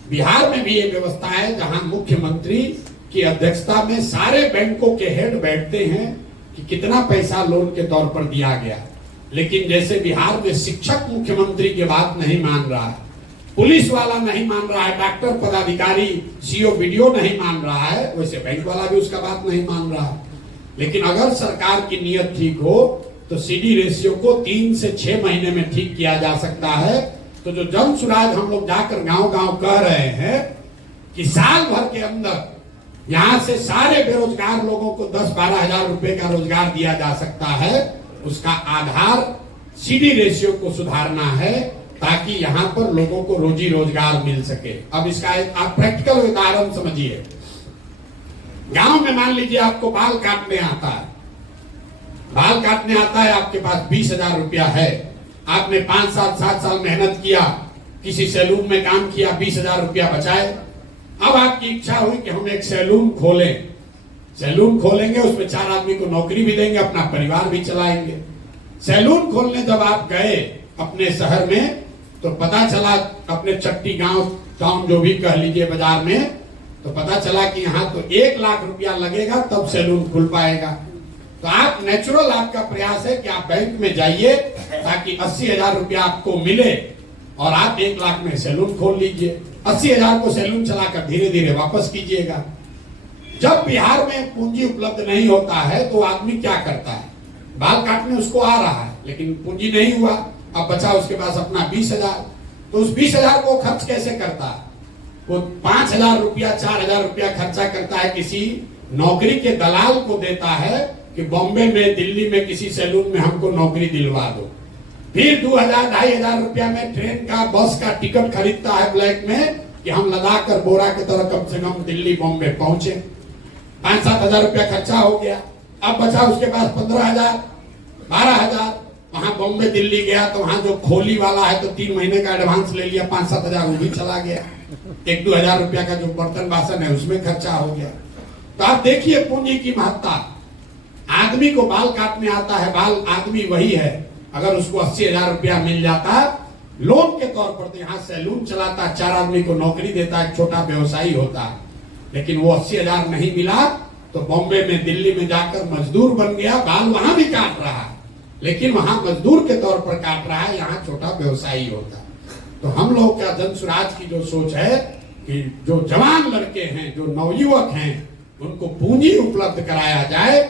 बिहार में भी ये व्यवस्था है जहां मुख्यमंत्री की अध्यक्षता में सारे बैंकों के हेड बैठते हैं कि कितना पैसा लोन के तौर पर दिया गया। लेकिन जैसे बिहार में शिक्षक मुख्यमंत्री की बात नहीं मान रहा है, पुलिस वाला नहीं मान रहा है, डॉक्टर पदाधिकारी सीओ वीडियो नहीं मान रहा है, वैसे बैंक वाला भी उसका बात नहीं मान रहा है। लेकिन अगर सरकार की नीयत ठीक हो तो सीडी रेशियो को 3 से 6 महीने में ठीक किया जा सकता है। तो जो जन सुराज हम लोग जाकर गांव गांव कह रहे हैं कि साल भर के अंदर यहां से सारे बेरोजगार लोगों को 10-12 हजार रुपए का रोजगार दिया जा सकता है, उसका आधार सीडी रेशियो को सुधारना है ताकि यहां पर लोगों को रोजी रोजगार मिल सके। अब इसका एक आप प्रैक्टिकल उदाहरण समझिए। गांव में मान लीजिए आपको बाल काटने आता है, बाल काटने आता है, आपके पास 20,000 रुपया है, आपने 5 साल 7 साल मेहनत किया, किसी सैलून में काम किया, 20,000 रुपया बचाए। अब आपकी इच्छा हुई कि हम एक सैलून खोलें, सैलून खोलेंगे, उसमें 4 आदमी को नौकरी भी देंगे, अपना परिवार भी चलाएंगे। सैलून खोलने जब आप गए अपने शहर में तो पता चला, अपने चट्टी गांव टाउन जो भी कह लीजिए बाजार में, तो पता चला कि यहाँ तो 1 लाख रुपया लगेगा तब सैलून खुल पाएगा। तो आप नेचुरल आपका प्रयास है कि आप बैंक में जाइए ताकि 80,000 रुपया आपको मिले और आप 1 लाख में सैलून खोल लीजिए। 80,000 को सैलून चलाकर धीरे धीरे वापस कीजिएगा। जब बिहार में पूंजी उपलब्ध नहीं होता है तो आदमी क्या करता है, बाल काटने उसको आ रहा है लेकिन पूंजी नहीं हुआ, अब बचा उसके पास अपना 20,000, तो उस 20,000 को खर्च कैसे करता है? वो 5,000 रुपया 4,000 रुपया खर्चा करता है, किसी नौकरी के दलाल को देता है कि बॉम्बे में दिल्ली में किसी सैलून में हमको नौकरी दिलवा दो। फिर 2,000-2,500 रुपया में ट्रेन का बस का टिकट खरीदता है ब्लैक में कि हम लद्दाख कर बोरा की तरह कम से कम दिल्ली बॉम्बे पहुंचे। 5-7 हजार रुपया खर्चा हो गया, अब बचा उसके पास 15,000 12,000। वहां बॉम्बे दिल्ली गया तो वहां जो खोली वाला है तो 3 महीने का एडवांस ले लिया, 5-7 हजार वो भी चला गया। 1-2 हजार रुपया का जो बर्तन बासन है उसमें खर्चा हो गया। तो आप देखिए पूंजी की महत्ता। आदमी को बाल काटने आता है, बाल आदमी वही है, अगर उसको 80,000 रुपया मिल जाता लोन के तौर पर तो यहाँ सैलून चलाता, 4 आदमी को नौकरी देता, एक छोटा व्यवसायी होता। लेकिन वो 80,000 नहीं मिला तो बॉम्बे में दिल्ली में जाकर मजदूर बन गया, बाल वहां भी काट रहा है लेकिन वहां मजदूर के तौर पर काट रहा है, यहाँ छोटा व्यवसायी होता। तो हम लोग का जन सुराज की जो सोच है कि जो जवान लड़के हैं, जो नवयुवक हैं, उनको पूंजी उपलब्ध कराया जाए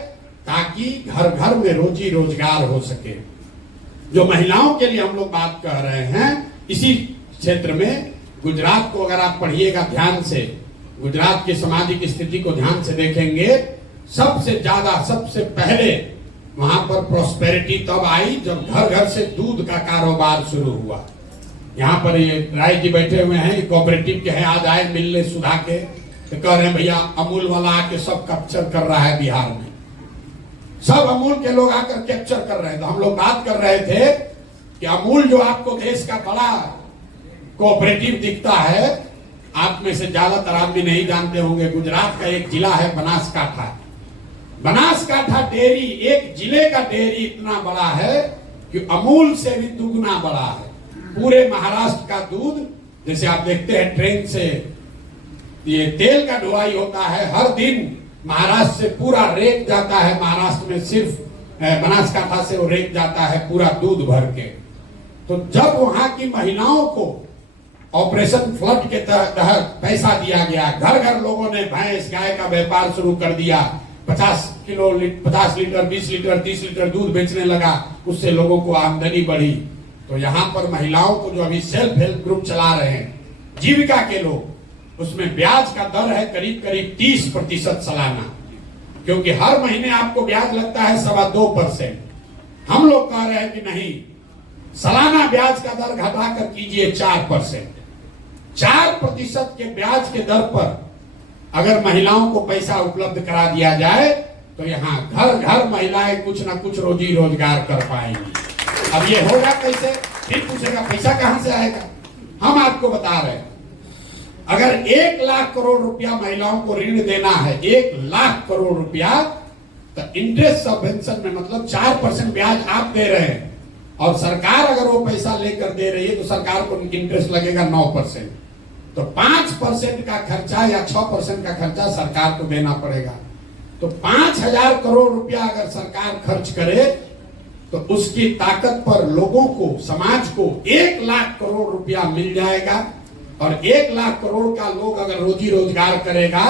ताकि घर घर में रोजी रोजगार हो सके। जो महिलाओं के लिए हम लोग बात कह रहे हैं, इसी क्षेत्र में गुजरात को अगर आप पढ़िएगा ध्यान से, गुजरात की सामाजिक स्थिति को ध्यान से देखेंगे, सबसे ज्यादा सबसे पहले वहां पर प्रॉस्पेरिटी तब आई जब घर घर से दूध का कारोबार शुरू हुआ। यहाँ पर ये राय जी बैठे हुए हैं, कोऑपरेटिव के हैं, आज आए मिलने सुधा के, तो कह रहे हैं भैया अमूल वाला आके सब कैप्चर कर रहा है बिहार में, सब अमूल के लोग आकर कैप्चर कर रहे हैं। तो हम लोग बात कर रहे थे कि अमूल जो आपको देश का बड़ा कोऑपरेटिव दिखता है, आप में से ज्यादातर आदमी नहीं जानते होंगे, गुजरात का एक जिला है बनासकांठा। बनासकांठा डेयरी, एक जिले का डेयरी इतना बड़ा है कि अमूल से भी दुगना बड़ा है। पूरे महाराष्ट्र का दूध, जैसे आप देखते हैं ट्रेन से ये तेल का ढुलाई होता है, हर दिन महाराष्ट्र से पूरा रेक जाता है, महाराष्ट्र में सिर्फ बनासकांठा से वो रेक जाता है पूरा दूध भर के। तो जब वहां की महिलाओं को ऑपरेशन फ्लड के तहत पैसा दिया गया, घर घर लोगों ने भैंस गाय का व्यापार शुरू कर दिया, 50 लीटर 20 लीटर 30 लीटर दूध बेचने लगा, उससे लोगों को आमदनी बढ़ी। तो यहाँ पर महिलाओं को जो अभी सेल्फ हेल्प ग्रुप चला रहे हैं, जीविका के लोग, उसमें ब्याज का दर है करीब करीब 30% सालाना, क्योंकि हर महीने आपको ब्याज लगता है 2.25%। हम लोग कह रहे हैं कि नहीं, सालाना ब्याज का दर घटाकर कीजिए 4%। 4% के ब्याज के दर पर अगर महिलाओं को पैसा उपलब्ध करा दिया जाए तो यहाँ घर घर महिलाएं कुछ ना कुछ रोजी रोजगार कर पाएंगी। अब ये होगा कैसे? फिर पूछेगा पैसा कहां से आएगा? हम आपको बता रहे हैं, अगर 1 लाख करोड़ रुपया महिलाओं को ऋण देना है, 1 लाख करोड़ रुपया, तो इंटरेस्ट सबवेंशन में मतलब 4% ब्याज आप दे रहे हैं और सरकार अगर वो पैसा लेकर दे रही है तो सरकार को इंटरेस्ट लगेगा 9%। तो 5% का खर्चा या 6% का खर्चा सरकार को देना पड़ेगा। तो 5,000 करोड़ रुपया अगर सरकार खर्च करे तो उसकी ताकत पर लोगों को, समाज को 1 लाख करोड़ रुपया मिल जाएगा। और 1 लाख करोड़ का लोग अगर रोजी रोजगार करेगा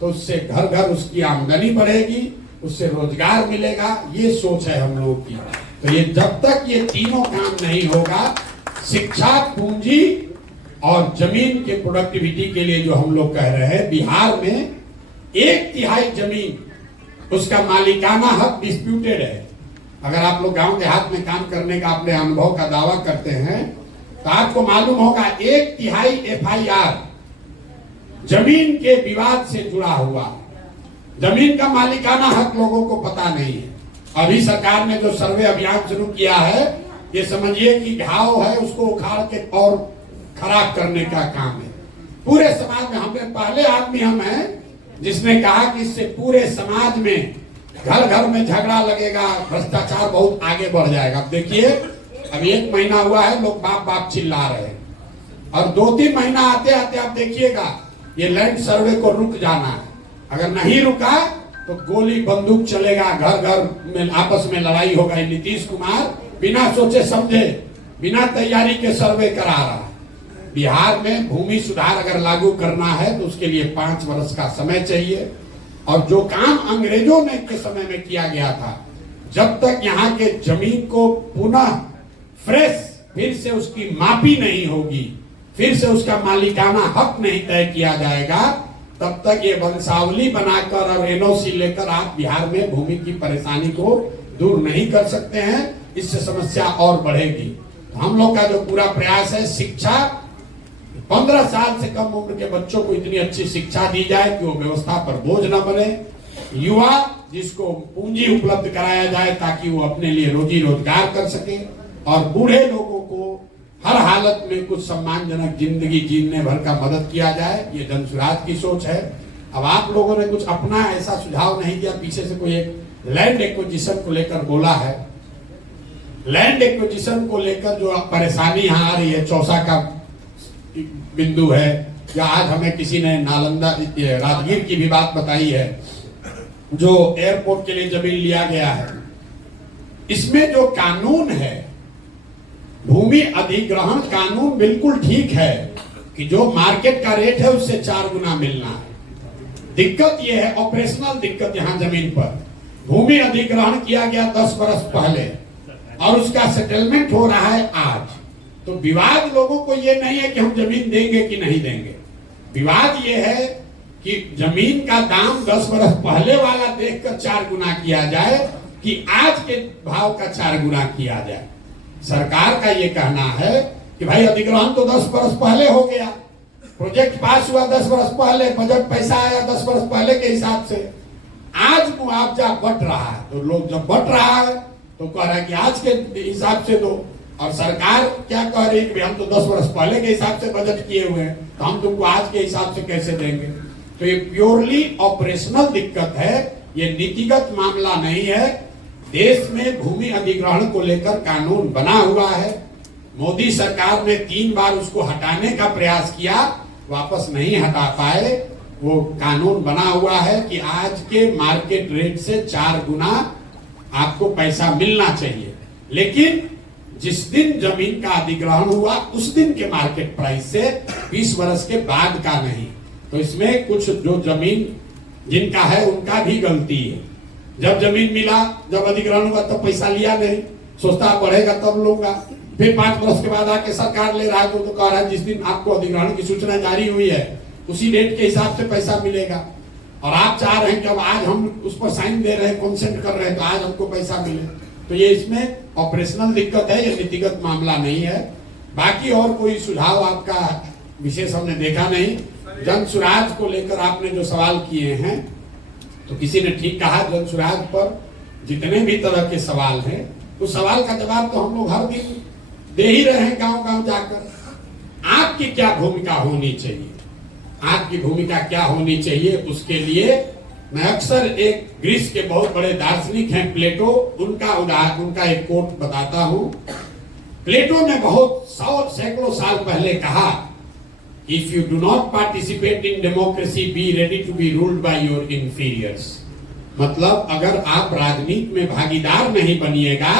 तो उससे घर घर उसकी आमदनी बढ़ेगी, उससे रोजगार मिलेगा। ये सोच है हम लोगों की। तो ये जब तक ये तीनों काम नहीं होगा, शिक्षा, पूंजी और जमीन के प्रोडक्टिविटी के लिए जो हम लोग कह रहे हैं, बिहार में 1/3 जमीन उसका मालिकाना हक डिस्प्यूटेड है। अगर आप लोग गांव देहात में काम करने का अपने अनुभव का दावा करते हैं तो आपको मालूम होगा 1/3 FIR जमीन के विवाद से जुड़ा हुआ। जमीन का मालिकाना हक लोगों को पता नहीं है। अभी सरकार ने जो सर्वे अभियान शुरू किया है, ये समझिए कि घाव है उसको उखाड़ के और खराब करने का काम है। पूरे समाज में हमने पहले आदमी हम हैं जिसने कहा कि इससे पूरे समाज में घर घर में झगड़ा लगेगा, भ्रष्टाचार बहुत आगे बढ़ जाएगा। अब देखिए, अभी 1 महीना हुआ है, लोग बाप बाप चिल्ला रहे हैं और 2-3 महीना आते आते आप देखिएगा ये लैंड सर्वे को रुक जाना है। अगर नहीं रुका तो गोली बंदूक चलेगा, घर घर में आपस में लड़ाई होगा। नीतीश कुमार बिना सोचे समझे, बिना तैयारी के सर्वे करा रहा है। बिहार में भूमि सुधार अगर लागू करना है तो उसके लिए 5 वर्ष का समय चाहिए। और जो काम अंग्रेजों ने के समय में किया गया था, जब तक यहाँ के जमीन को पुनः फ्रेश फिर से उसकी मापी नहीं होगी, फिर से उसका मालिकाना हक नहीं तय किया जाएगा, तब तक ये वंशावली बनाकर और NOC लेकर आप बिहार में भूमि की परेशानी को दूर नहीं कर सकते हैं। इससे समस्या और बढ़ेगी। तो हम लोग का जो पूरा प्रयास है, शिक्षा, 15 साल से कम उम्र के बच्चों को इतनी अच्छी शिक्षा दी जाए कि वो व्यवस्था पर बोझ न बने। युवा जिसको पूंजी उपलब्ध कराया जाए ताकि वो अपने लिए रोजी रोजगार कर सके। और बूढ़े लोगों को हर हालत में कुछ सम्मानजनक जिंदगी जीने भर का मदद किया जाए। ये जनसुराज की सोच है। अब आप लोगों ने कुछ अपना ऐसा सुझाव नहीं दिया। पीछे से कोई एक लैंड एक्विजिशन को लेकर बोला है। लैंड एक्विजिशन को लेकर जो परेशानी यहाँ आ रही है, चौसा का बिंदु है, या आज हमें किसी ने नालंदा राजगीर की भी बात बताई है, जो एयरपोर्ट के लिए जमीन लिया गया है। इसमें जो कानून है, भूमि अधिग्रहण कानून बिल्कुल ठीक है कि जो मार्केट का रेट है उससे 4 गुना मिलना है। दिक्कत यह है, ऑपरेशनल दिक्कत यहाँ जमीन पर, भूमि अधिग्रहण किया गया 10 बरस पहले और उसका सेटलमेंट हो रहा है आज। तो विवाद लोगों को ये नहीं है कि हम जमीन देंगे कि नहीं देंगे। विवाद ये है कि जमीन का दाम 10 बरस पहले वाला देखकर 4 गुना किया जाए कि आज के भाव का 4 गुना किया जाए। सरकार का ये कहना है कि भाई अधिग्रहण तो 10 बरस पहले हो गया, प्रोजेक्ट पास हुआ 10 बरस पहले, बजट पैसा आया 10 बरस पहले के हिसाब से, आज मुआवजा बट रहा है। तो लोग जब बट रहा है तो कह रहा है कि आज के हिसाब से दो। और सरकार क्या कह रही है कि हम तो 10 वर्ष पहले के हिसाब से बजट किए हुए हैं, तो हम तुमको आज के हिसाब से कैसे देंगे। तो ये प्योरली ऑपरेशनल दिक्कत है, ये नीतिगत मामला नहीं है। देश में भूमि अधिग्रहण को लेकर कानून बना हुआ है। मोदी सरकार ने 3 बार उसको हटाने का प्रयास किया, वापस नहीं हटा पाए। वो कानून बना हुआ है कि आज के मार्केट रेट से 4 गुना आपको पैसा मिलना चाहिए, लेकिन जिस दिन जमीन का अधिग्रहण हुआ उस दिन के मार्केट प्राइस से, 20 वर्ष के बाद का नहीं। तो इसमें कुछ जो जमीन जिनका है उनका भी गलती है। जब जमीन मिला, जब अधिग्रहण हुआ तब पैसा लिया नहीं, सोचता बढ़ेगा तब लूंगा। फिर 5 वर्ष के बाद आके सरकार ले रहा है तो कह रहा है जिस दिन आपको अधिग्रहण की सूचना जारी हुई है उसी डेट के हिसाब से पैसा मिलेगा। और आप चाह रहे हैं कि अब आज हम उस पर साइन दे रहे हैं, कंसेंट कर रहे हैं, तो आज हमको पैसा मिले। तो ये इसमें ऑपरेशनल दिक्कत है, ये नीतिगत मामला नहीं है। बाकी और कोई सुझाव आपका विशेष हमने देखा नहीं। जनसुराज को लेकर आपने जो सवाल किए हैं, तो किसी ने ठीक कहा, जनसुराज पर जितने भी तरह के सवाल हैं उस सवाल का जवाब तो हम लोग हर दिन दे ही रहे हैं गांव गांव जाकर। आपकी क्या भूमिका होनी चाहिए, आपकी भूमिका क्या होनी चाहिए, उसके लिए मैं अक्सर एक ग्रीस के बहुत बड़े दार्शनिक हैं प्लेटो, उनका एक कोट बताता हूं। प्लेटो ने बहुत सैकड़ों साल पहले कहा, if you do not participate in democracy be ready to be ruled by your inferiors. मतलब अगर आप राजनीति में भागीदार नहीं बनिएगा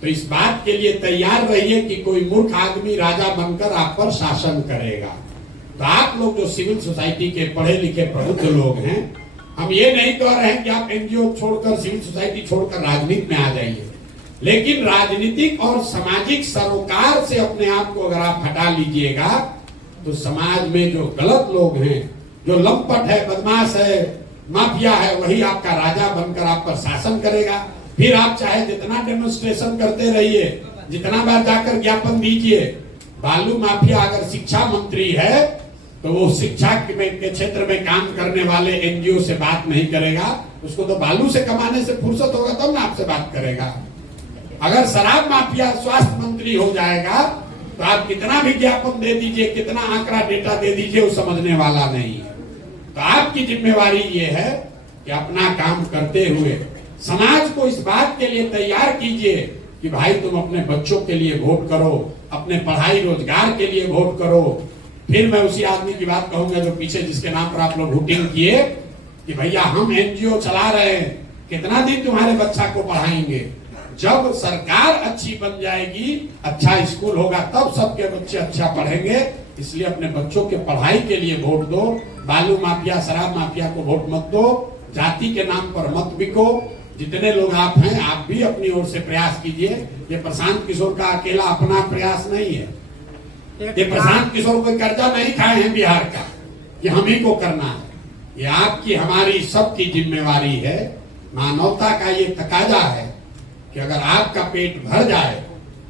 तो इस बात के लिए तैयार रहिए कि कोई मूर्ख आदमी राजा बनकर आप पर शासन करेगा। तो आप लोग जो सिविल सोसाइटी के पढ़े लिखे प्रबुद्ध लोग हैं, हम ये नहीं कह रहे हैं कि आप एनजीओ छोड़कर, सिविल सोसाइटी छोड़कर राजनीति में आ जाइए, लेकिन राजनीतिक और सामाजिक सरोकार से अपने आप को अगर आप हटा लीजिएगा तो समाज में जो गलत लोग हैं, जो लंपट है, बदमाश है, माफिया है, वही आपका राजा बनकर आप पर शासन करेगा। फिर आप चाहे जितना डेमोन्स्ट्रेशन करते रहिए, जितना बार जाकर ज्ञापन दीजिए, बालू माफिया अगर शिक्षा मंत्री है तो वो शिक्षा के क्षेत्र में काम करने वाले एनजीओ से बात नहीं करेगा, उसको तो बालू से कमाने से फुर्सत होगा तब ना आपसे बात करेगा। अगर शराब माफिया स्वास्थ्य मंत्री हो जाएगा तो आप कितना भी ज्ञापन दे दीजिए, कितना आंकड़ा डेटा दे दीजिए, वो समझने वाला नहीं है। तो आपकी जिम्मेवारी ये है कि अपना काम करते हुए समाज को इस बात के लिए तैयार कीजिए कि भाई तुम अपने बच्चों के लिए वोट करो, अपने पढ़ाई रोजगार के लिए वोट करो। फिर मैं उसी आदमी की बात कहूंगा जो पीछे जिसके नाम पर आप लोग वोटिंग किए कि भैया हम एनजीओ चला रहे हैं, कितना दिन तुम्हारे बच्चा को पढ़ाएंगे। जब सरकार अच्छी बन जाएगी, अच्छा स्कूल होगा, तब सबके बच्चे अच्छा पढ़ेंगे। इसलिए अपने बच्चों के पढ़ाई के लिए वोट दो। बालू माफिया, शराब माफिया को वोट मत दो। जाति के नाम पर मत बिको। जितने लोग आप हैं, आप भी अपनी ओर से प्रयास कीजिए। ये प्रशांत किशोर का अकेला अपना प्रयास नहीं है। ये प्रशांत किशोर कोई कर्जा नहीं खाए हैं बिहार का कि हम ही को करना है। ये आपकी, हमारी सबकी जिम्मेवारी है। मानवता का ये तकाजा है कि अगर आपका पेट भर जाए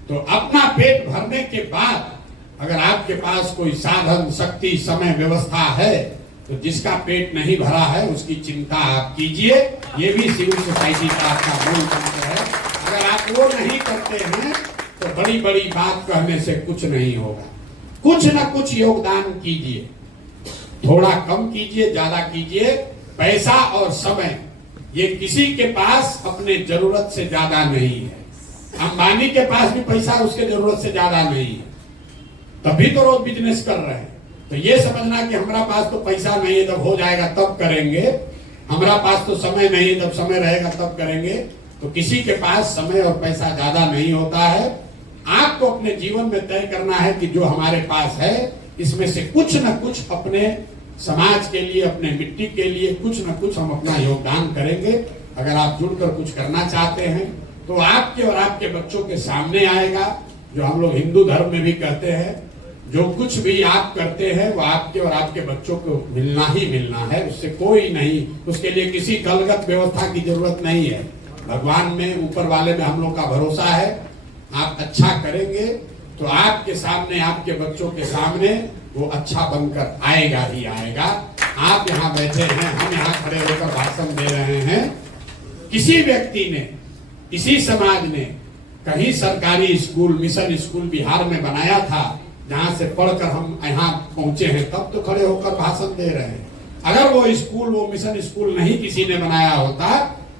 तो अपना पेट भरने के बाद अगर आपके पास कोई साधन, शक्ति, समय, व्यवस्था है तो जिसका पेट नहीं भरा है उसकी चिंता आप कीजिए। ये भी सिविल सोसाइटी का आपका मूल मंत्र है। अगर आप वो नहीं करते हैं तो बड़ी बड़ी बात कहने से कुछ नहीं होगा। कुछ ना कुछ योगदान कीजिए, थोड़ा कम कीजिए, ज्यादा कीजिए। पैसा और समय ये किसी के पास अपने जरूरत से ज्यादा नहीं है। अंबानी के पास भी पैसा उसके जरूरत से ज्यादा नहीं है, तभी तो रोज बिजनेस कर रहे हैं। तो ये समझना कि हमारा पास तो पैसा नहीं है, जब हो जाएगा तब करेंगे, हमारा पास तो समय नहीं है, जब समय रहेगा तब करेंगे, तो किसी के पास समय और पैसा ज्यादा नहीं होता है। आपको अपने जीवन में तय करना है कि जो हमारे पास है इसमें से कुछ न कुछ अपने समाज के लिए, अपने मिट्टी के लिए कुछ न कुछ हम अपना योगदान करेंगे। अगर आप जुड़कर कुछ करना चाहते हैं तो आपके और आपके बच्चों के सामने आएगा। जो हम लोग हिंदू धर्म में भी कहते हैं, जो कुछ भी आप करते हैं वो आपके और आपके बच्चों को मिलना ही मिलना है, उससे कोई नहीं, उसके लिए किसी कलगत व्यवस्था की जरूरत नहीं है। भगवान में, ऊपर वाले में हम लोग का भरोसा है। आप अच्छा करेंगे तो आपके सामने, आपके बच्चों के सामने वो अच्छा बनकर आएगा ही आएगा। आप यहाँ बैठे हैं, हम यहाँ खड़े होकर भाषण दे रहे हैं। किसी व्यक्ति ने, किसी समाज ने कहीं सरकारी स्कूल, मिशन स्कूल बिहार में बनाया था जहां से पढ़कर हम यहाँ पहुंचे हैं, तब तो खड़े होकर भाषण दे रहे हैं। अगर वो स्कूल, वो मिशन स्कूल नहीं किसी ने बनाया होता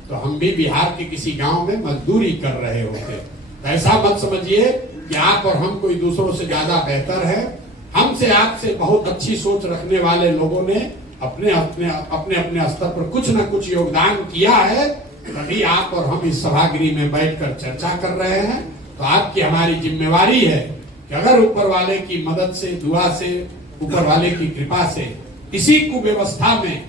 तो हम भी बिहार के किसी गांव में मजदूरी कर रहे होते। ऐसा मत समझिए कि आप और हम कोई दूसरों से ज्यादा बेहतर है। हमसे, आपसे बहुत अच्छी सोच रखने वाले लोगों ने अपने अपने स्तर पर कुछ न कुछ योगदान किया है, तभी आप और हम इस सभागृह में बैठकर चर्चा कर रहे हैं। तो आपकी, हमारी जिम्मेवारी है कि अगर ऊपर वाले की मदद से, दुआ से, ऊपर वाले की कृपा से इसी कुव्यवस्था में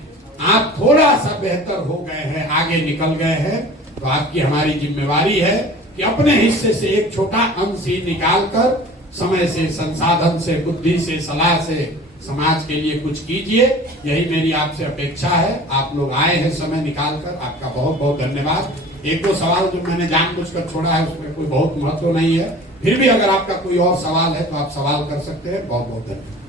आप थोड़ा सा बेहतर हो गए हैं, आगे निकल गए हैं, तो आपकी, हमारी जिम्मेवारी है कि अपने हिस्से से एक छोटा अंश ही निकालकर समय से, संसाधन से, बुद्धि से, सलाह से समाज के लिए कुछ कीजिए। यही मेरी आपसे अपेक्षा है। आप लोग आए हैं समय निकालकर, आपका बहुत बहुत धन्यवाद। एक दो सवाल जो मैंने जानबूझकर छोड़ा है उसमें कोई बहुत महत्व नहीं है, फिर भी अगर आपका कोई और सवाल है तो आप सवाल कर सकते हैं। बहुत बहुत धन्यवाद।